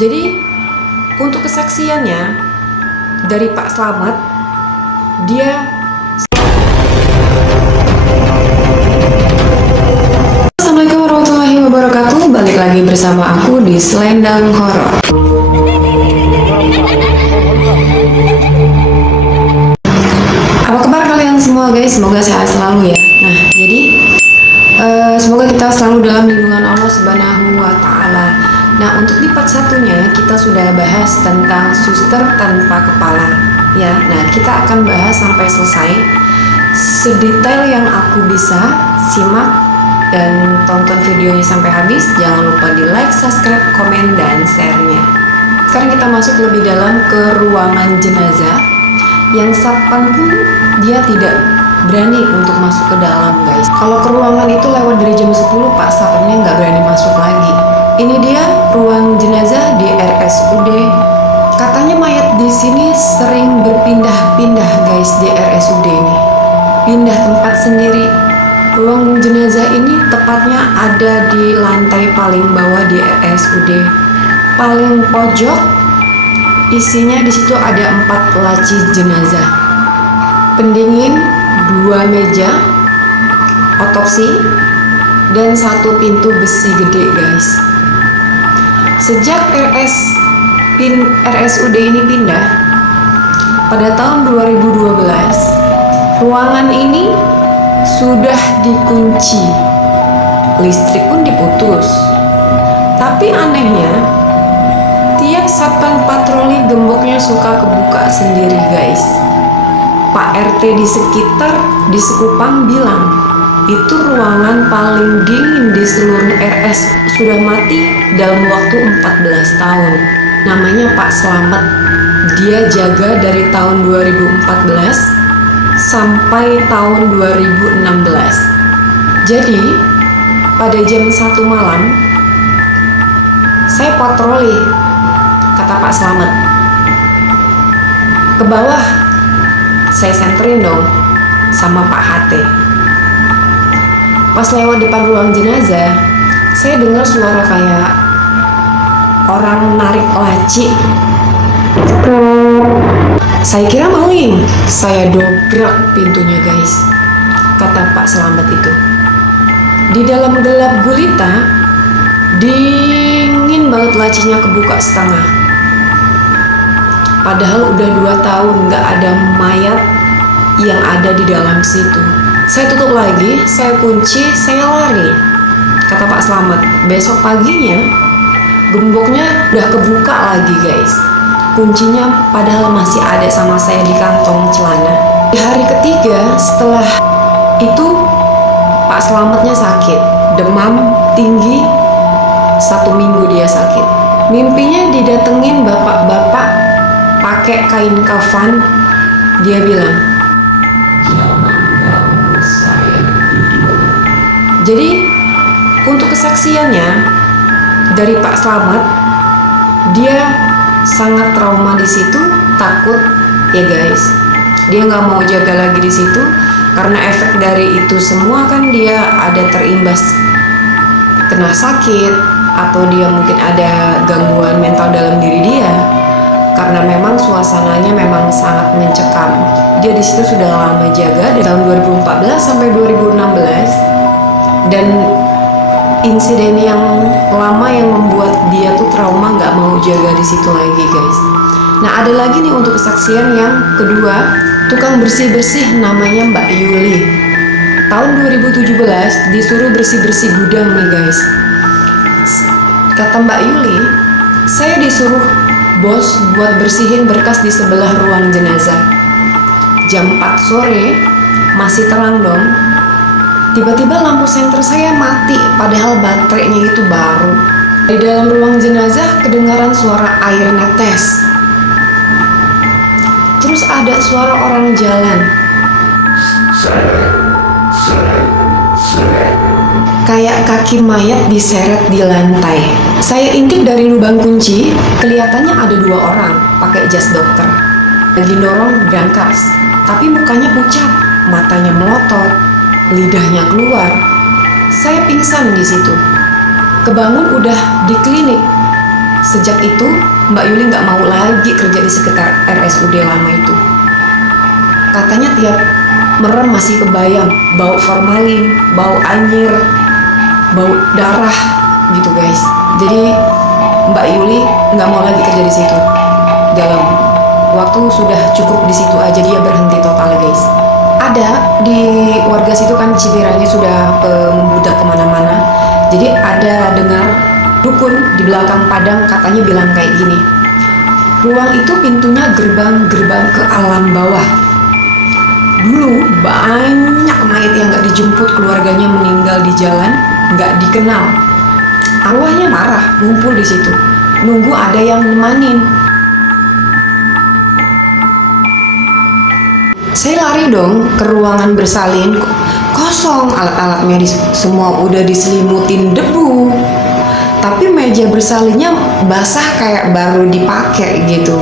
Jadi untuk kesaksiannya dari Pak Slamet, dia Assalamualaikum warahmatullahi wabarakatuh. Balik lagi bersama aku di Selendang Horor. Apa kabar kalian semua guys? Semoga sehat selalu ya. Nah, jadi semoga kita selalu dalam lindungan Allah Subhanahu wa Ta'ala. Nah, untuk di part satunya kita sudah bahas tentang suster tanpa kepala ya. Nah, kita akan bahas sampai selesai sedetail yang aku bisa. Simak dan tonton videonya sampai habis. Jangan lupa di like, subscribe, komen, dan share-nya. Sekarang kita masuk lebih dalam ke ruangan jenazah yang satpam pun dia tidak berani untuk masuk ke dalam guys. Kalau ke ruangan itu lewat dari jam 10, Pak satpamnya nggak berani masuk lagi. Ini dia ruang jenazah di RSUD. Katanya mayat di sini sering berpindah-pindah guys di RSUD ini. Pindah tempat sendiri. Ruang jenazah ini tepatnya ada di lantai paling bawah di RSUD. Paling pojok isinya di situ ada 4 laci jenazah. Pendingin, 2 meja otopsi, dan 1 pintu besi gede guys. Sejak RSUD ini pindah pada tahun 2012, ruangan ini sudah dikunci, listrik pun diputus. Tapi anehnya, tiap satpam patroli gemboknya suka kebuka sendiri guys. Pak RT di sekitar di Sekupang bilang itu ruangan paling dingin di seluruh RS, sudah mati dalam waktu 14 tahun. Namanya Pak Slamet. Dia jaga dari tahun 2014 sampai tahun 2016. Jadi pada jam 1 malam saya patroli, kata Pak Slamet, ke bawah. Saya senterin dong sama Pak HT. Pas lewat depan ruang jenazah, saya dengar suara kayak orang narik laci. Saya kira maling. Saya dobrak pintunya guys, kata Pak Slamet itu. Di dalam gelap gulita, dingin banget, lacinya kebuka setengah. Padahal udah 2 tahun gak ada mayat yang ada di dalam situ. Saya tutup lagi, saya kunci, saya lari, kata Pak Slamet. Besok paginya gemboknya udah kebuka lagi guys. Kuncinya padahal masih ada sama saya di kantong celana. Di hari ketiga setelah itu Pak Slametnya sakit, demam tinggi, 1 minggu dia sakit. Mimpinya didatengin bapak-bapak pakai kain kafan. Dia bilang, jadi untuk kesaksiannya dari Pak Slamet, dia sangat trauma di situ, takut ya guys. Dia nggak mau jaga lagi di situ karena efek dari itu semua kan dia ada terimbas kena sakit atau dia mungkin ada gangguan mental dalam diri dia. Karena memang suasananya memang sangat mencekam. Dia di situ sudah lama jaga dari tahun 2014 sampai 2016. Dan insiden yang lama yang membuat dia tuh trauma, nggak mau jaga di situ lagi guys. Nah, ada lagi nih untuk kesaksian yang kedua, tukang bersih-bersih namanya Mbak Yuli. Tahun 2017 disuruh bersih-bersih gudang nih guys. Kata Mbak Yuli, saya disuruh bos buat bersihin berkas di sebelah ruang jenazah. Jam 4 sore, masih terang dong. Tiba-tiba lampu senter saya mati, padahal baterainya itu baru. Di dalam ruang jenazah kedengaran suara air netes. Terus ada suara orang jalan. Kayak kaki mayat diseret di lantai. Saya intip dari lubang kunci, kelihatannya ada 2 orang pakai jas dokter. Lagi dorong berangkas, tapi mukanya pucat, matanya melotot, lidahnya keluar. Saya pingsan di situ. Kebangun udah di klinik. Sejak itu Mbak Yuli nggak mau lagi kerja di sekitar RSUD lama itu. Katanya tiap merem masih kebayang bau formalin, bau anjir, bau darah gitu guys. Jadi Mbak Yuli nggak mau lagi kerja di situ. Dalam waktu sudah cukup di situ aja, dia berhenti total guys. Ada di warga situ kan cibirannya sudah membludak kemana-mana. Jadi ada dengar dukun di belakang padang katanya bilang kayak gini, ruang itu pintunya gerbang ke alam bawah. Dulu banyak mayat yang gak dijemput, keluarganya meninggal di jalan, gak dikenal. Arwahnya marah, ngumpul di situ, nunggu ada yang nemanin. Saya lari dong ke ruangan bersalin, kosong, alat-alat medis semua udah diselimutin debu. Tapi meja bersalinnya basah kayak baru dipakai gitu.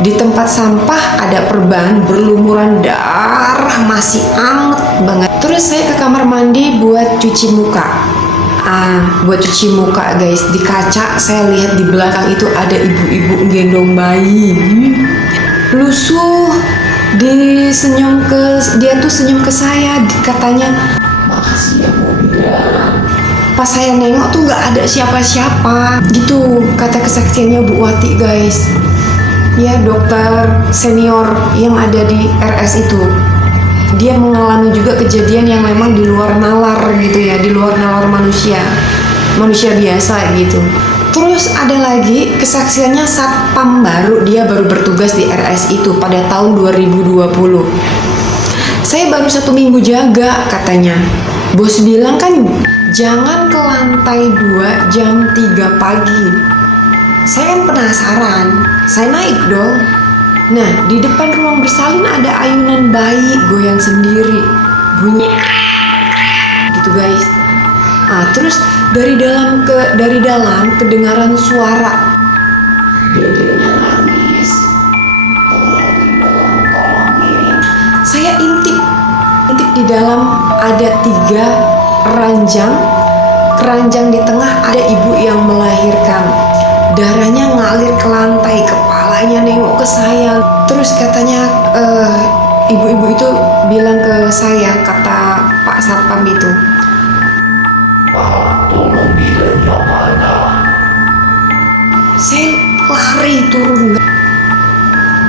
Di tempat sampah ada perban berlumuran darah, masih anget banget. Terus saya ke kamar mandi buat cuci muka. Buat cuci muka guys, di kaca saya lihat di belakang itu ada ibu-ibu gendong bayi. Lusuh, dia tuh senyum ke saya, katanya makasih ya Bu Bida. Pas saya nengok tuh nggak ada siapa-siapa gitu, kata kesaksiannya Bu Wati guys. Ya, dokter senior yang ada di RS itu, dia mengalami juga kejadian yang memang di luar nalar gitu ya, di luar nalar manusia biasa gitu. Terus ada lagi kesaksiannya satpam baru, dia baru bertugas di RS itu pada tahun 2020. Saya baru 1 minggu jaga katanya. Bos bilang kan jangan ke lantai 2 jam 3 pagi. Saya kan penasaran, saya naik dong. Nah, di depan ruang bersalin ada ayunan bayi goyang sendiri, bunyi gitu guys. Terus dari dalam kedengaran suara. Dedeknya nangis. Saya intip di dalam ada 3 ranjang. Keranjang di tengah ada ibu yang melahirkan. Darahnya ngalir ke lantai, kepalanya nengok ke saya. Terus katanya ibu-ibu itu bilang ke saya, kata Pak Satpam itu, tolong bilangnya mana. Saya lari turun,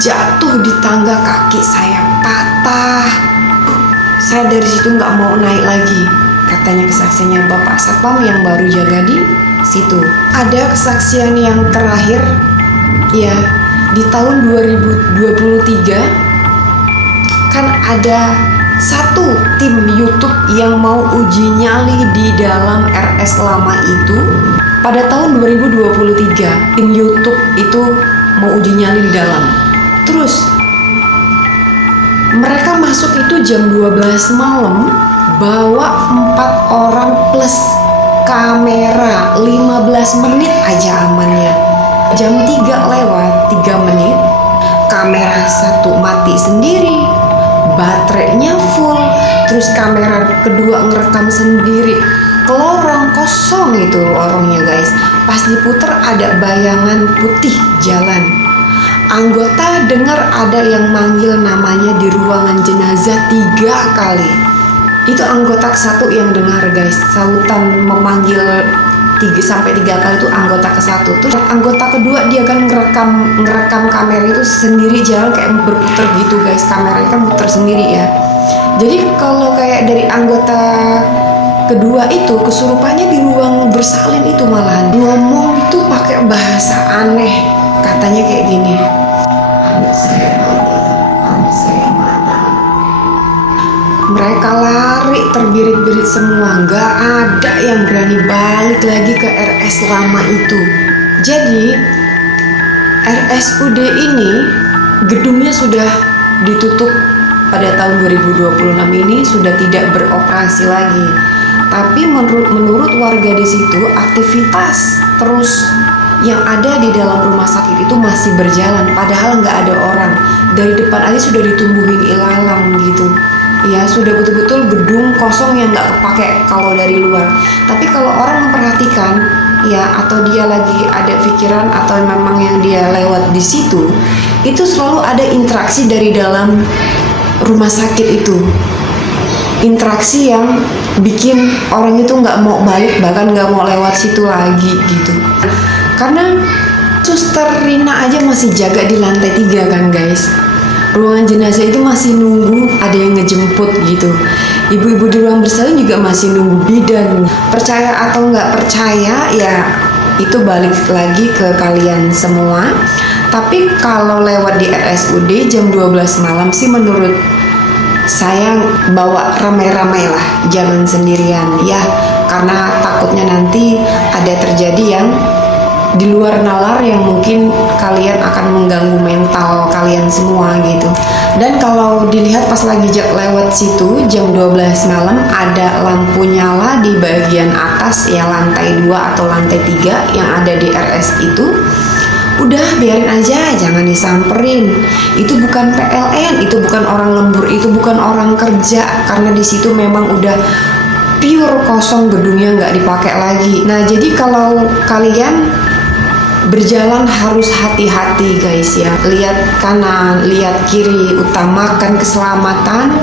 jatuh di tangga, kaki saya patah. Saya dari situ nggak mau naik lagi, katanya kesaksiannya Bapak Satpam yang baru jaga di situ. Ada kesaksian yang terakhir ya, di tahun 2023 kan ada satu tim YouTube yang mau uji nyali di dalam RS lama itu. Pada tahun 2023 tim YouTube itu mau uji nyali di dalam. Terus mereka masuk itu jam 12 malam, bawa 4 orang plus kamera, 15 menit aja amannya. Jam 3 lewat 3 menit, kamera 1 mati sendiri, baterainya full, terus kamera kedua ngerekam sendiri, ke lorong kosong itu lorongnya guys. Pas diputer ada bayangan putih jalan. Anggota dengar ada yang manggil namanya di ruangan jenazah 3 kali. Itu anggota ke-1 yang dengar guys, sautan memanggil 3 kali itu anggota ke-1. Terus anggota kedua dia kan ngerekam kamera itu sendiri jalan kayak berputar gitu guys, kameranya kan muter sendiri ya. Jadi kalau kayak dari anggota kedua itu kesurupannya di ruang bersalin itu malahan ngomong itu pakai bahasa aneh, katanya kayak gini, anak saya mana. Mereka lari terbirit-birit semua, nggak ada yang berani balik lagi ke RS lama itu. Jadi RSUD ini gedungnya sudah ditutup pada tahun 2026 ini, sudah tidak beroperasi lagi. Tapi menurut warga di situ aktivitas terus yang ada di dalam rumah sakit itu masih berjalan, padahal nggak ada orang. Dari depan aja sudah ditumbuhin ilalang gitu. Ya sudah betul-betul gedung kosong yang nggak kepake kalau dari luar. Tapi kalau orang memperhatikan ya, atau dia lagi ada pikiran atau memang yang dia lewat di situ, itu selalu ada interaksi dari dalam rumah sakit itu. Interaksi yang bikin orang itu nggak mau balik, bahkan nggak mau lewat situ lagi gitu. Karena Suster Rina aja masih jaga di lantai 3 kan guys. Ruangan jenazah itu masih nunggu ada yang ngejemput gitu. Ibu-ibu di ruang bersalin juga masih nunggu bidan. Percaya atau nggak percaya ya itu balik lagi ke kalian semua. Tapi kalau lewat di RSUD jam 12 malam sih menurut saya bawa ramai-ramai lah, jangan sendirian ya, karena takutnya nanti ada terjadi yang di luar nalar yang mungkin kalian akan mengganggu mental kalian semua gitu. Dan kalau dilihat pas lagi lewat situ jam 12 malam ada lampu nyala di bagian atas ya, lantai 2 atau lantai 3 yang ada di RS itu. Udah biarin aja, jangan disamperin. Itu bukan PLN, itu bukan orang lembur, itu bukan orang kerja, karena di situ memang udah pure kosong, gedungnya nggak dipakai lagi. Nah jadi kalau kalian berjalan harus hati-hati guys ya, lihat kanan, lihat kiri, utamakan keselamatan,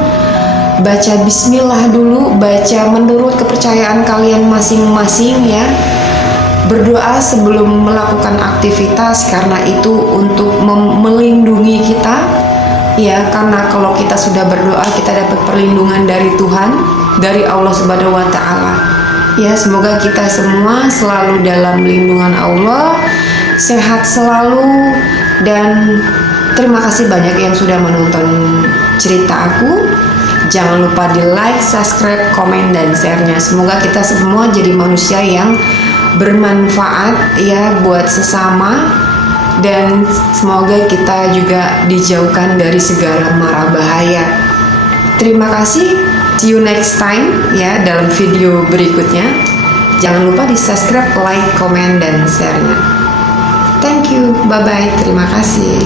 baca bismillah dulu, baca menurut kepercayaan kalian masing-masing ya. Berdoa sebelum melakukan aktivitas karena itu untuk melindungi kita ya, karena kalau kita sudah berdoa kita dapat perlindungan dari Tuhan, dari Allah Subhanahu wa taala. Ya, semoga kita semua selalu dalam lindungan Allah, sehat selalu, dan terima kasih banyak yang sudah menonton cerita aku. Jangan lupa di like, subscribe, komen, dan share-nya. Semoga kita semua jadi manusia yang bermanfaat ya buat sesama, dan semoga kita juga dijauhkan dari segala mara bahaya. Terima kasih, see you next time ya dalam video berikutnya. Jangan lupa di subscribe, like, komen, dan share-nya. Thank you, bye bye, terima kasih.